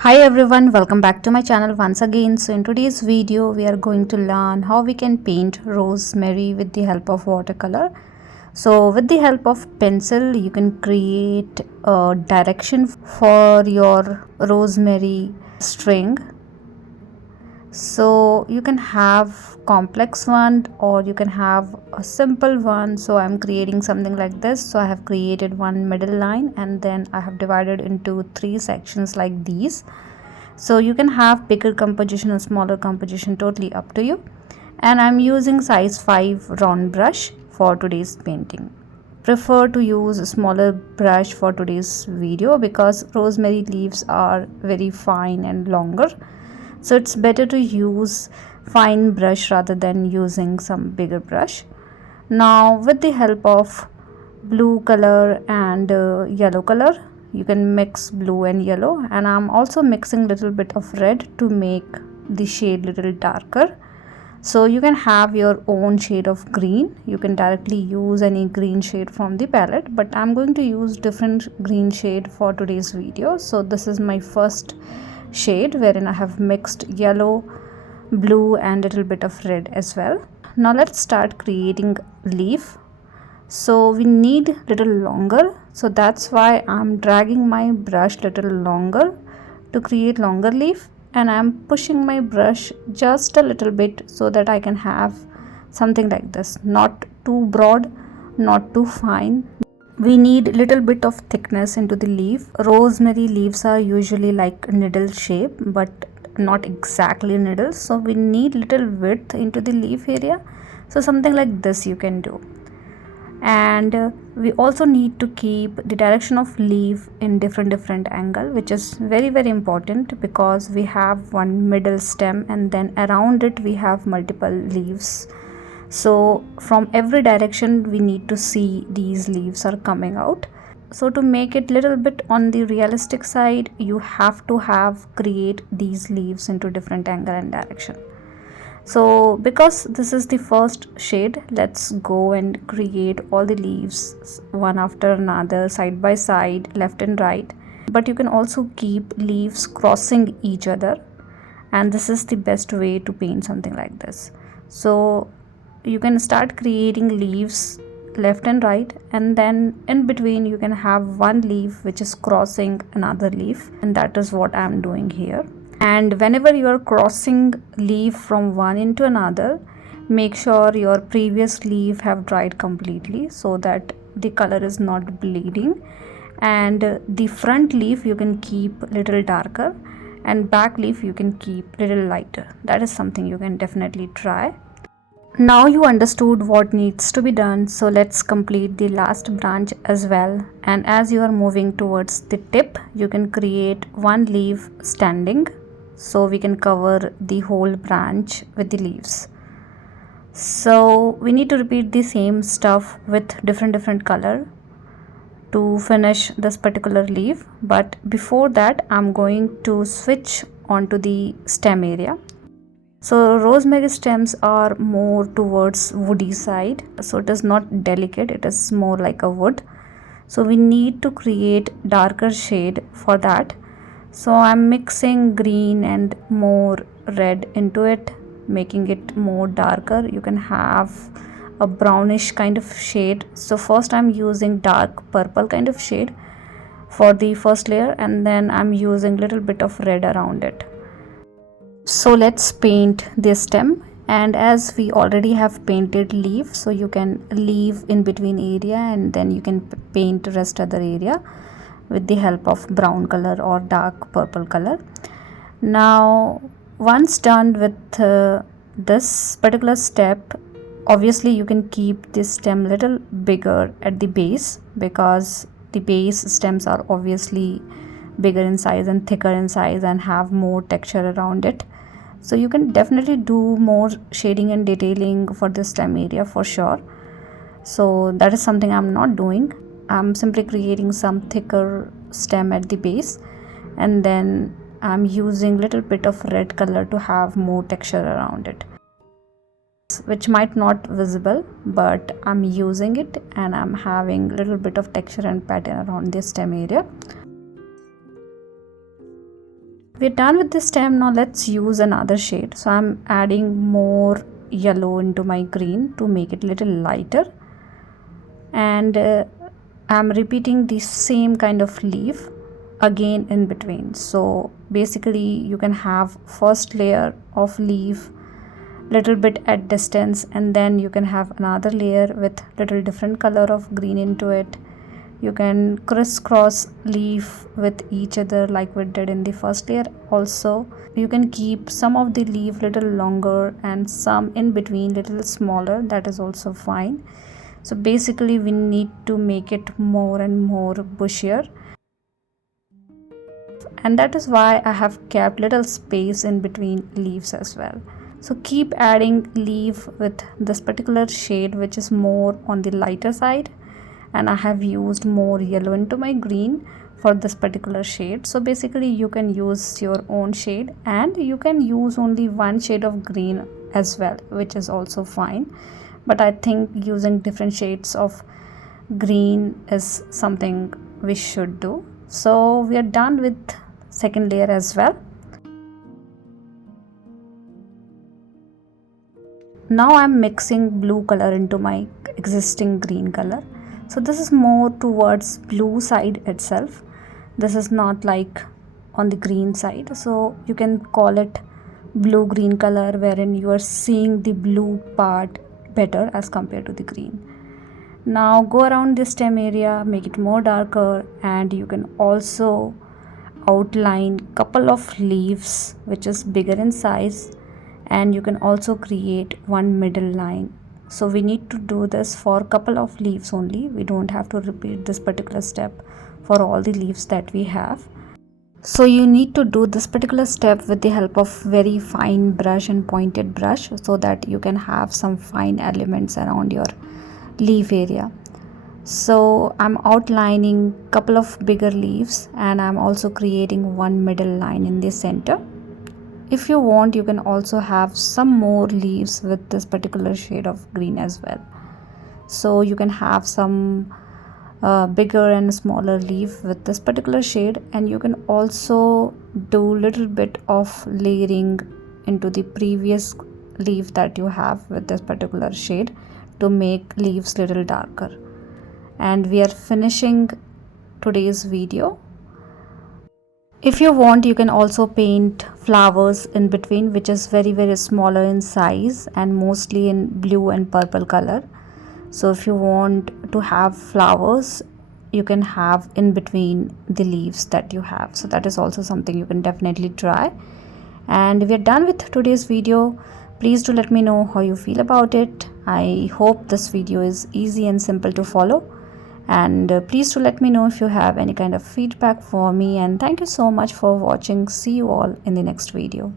Hi everyone, welcome back to my channel once again. So in today's video we are going to learn how we can paint rosemary with the help of watercolor. So with the help of pencil you can create a direction for your rosemary string. So you can have complex one or you can have a simple one. So I'm creating something like this. So I have created one middle line and then I have divided into three sections like these. So you can have bigger composition or smaller composition, totally up to you. And I'm using size 5 round brush for today's painting. Prefer to use a smaller brush for today's video because rosemary leaves are very fine and longer. So it's better to use fine brush rather than using some bigger brush. Now with the help of blue color and yellow color, you can mix blue and yellow, and I'm also mixing little bit of red to make the shade little darker. So you can have your own shade of green. You can directly use any green shade from the palette, but I'm going to use different green shade for today's video. So this is my first shade wherein I have mixed yellow, blue and little bit of red as well. Now let's start creating leaf. So we need little longer, so that's why I'm dragging my brush little longer to create longer leaf, and I'm pushing my brush just a little bit so that I can have something like this, not too broad, not too fine. We need little bit of thickness into the leaf. Rosemary leaves are usually like needle shape but not exactly needles, so we need little width into the leaf area. So something like this you can do. And we also need to keep the direction of leaf in different angle, which is very important because we have one middle stem and then around it we have multiple leaves. So from every direction we need to see these leaves are coming out. So to make it little bit on the realistic side, you have to create these leaves into different angle and direction. So because this is the first shade, let's go and create all the leaves one after another, side by side, left and right. But you can also keep leaves crossing each other, and this is the best way to paint something like this. So you can start creating leaves left and right, and then in between you can have one leaf which is crossing another leaf, and that is what I'm doing here. And whenever you are crossing leaf from one into another, make sure your previous leaf have dried completely so that the color is not bleeding. And the front leaf you can keep little darker, and back leaf you can keep little lighter. That is something you can definitely try. Now you understood what needs to be done, so let's complete the last branch as well. And as you are moving towards the tip, you can create one leaf standing, so we can cover the whole branch with the leaves. So we need to repeat the same stuff with different color to finish this particular leaf. But before that, I'm going to switch onto the stem area. So rosemary stems are more towards woody side, so it is not delicate, it is more like a wood. So we need to create darker shade for that. So I'm mixing green and more red into it, making it more darker. You can have a brownish kind of shade. So first I'm using dark purple kind of shade for the first layer, and then I'm using little bit of red around it. So let's paint this stem, and as we already have painted leaf, so you can leave in between area and then you can paint rest other area with the help of brown color or dark purple color. Now once done with this particular step, obviously you can keep this stem little bigger at the base because the base stems are obviously bigger in size and thicker in size and have more texture around it. So you can definitely do more shading and detailing for this stem area for sure. So that is something I'm not doing. I'm simply creating some thicker stem at the base, and then I'm using little bit of red color to have more texture around it, which might not visible, but I'm using it and I'm having little bit of texture and pattern around this stem area. We're done with this stem. Now let's use another shade. So I'm adding more yellow into my green to make it a little lighter, and I'm repeating the same kind of leaf again in between. So basically you can have first layer of leaf little bit at distance, and then you can have another layer with little different color of green into it. You can crisscross leaf with each other like we did in the first layer. Also you can keep some of the leaf little longer and some in between little smaller, that is also fine. So basically we need to make it more and more bushier, and that is why I have kept little space in between leaves as well. So keep adding leaf with this particular shade which is more on the lighter side, and I have used more yellow into my green for this particular shade. So basically you can use your own shade, and you can use only one shade of green as well, which is also fine. But I think using different shades of green is something we should do. So we are done with second layer as well. Now I'm mixing blue color into my existing green color. So this is more towards blue side itself. This is not like on the green side. So you can call it blue green color, wherein you are seeing the blue part better as compared to the green. Now go around this stem area, make it more darker, and you can also outline couple of leaves which is bigger in size, and you can also create one middle line. So we need to do this for couple of leaves only. We don't have to repeat this particular step for all the leaves that we have. So you need to do this particular step with the help of very fine brush and pointed brush, so that you can have some fine elements around your leaf area. So I'm outlining couple of bigger leaves, and I'm also creating one middle line in the center. If you want, you can also have some more leaves with this particular shade of green as well. So you can have some bigger and smaller leaf with this particular shade, and you can also do little bit of layering into the previous leaf that you have with this particular shade to make leaves little darker. And we are finishing today's video. If you want, you can also paint flowers in between, which is very smaller in size and mostly in blue and purple color. So if you want to have flowers, you can have in between the leaves that you have. So that is also something you can definitely try. And we are done with today's video. Please do let me know how you feel about it. I hope this video is easy and simple to follow. And please do let me know if you have any kind of feedback for me. And thank you so much for watching. See you all in the next video.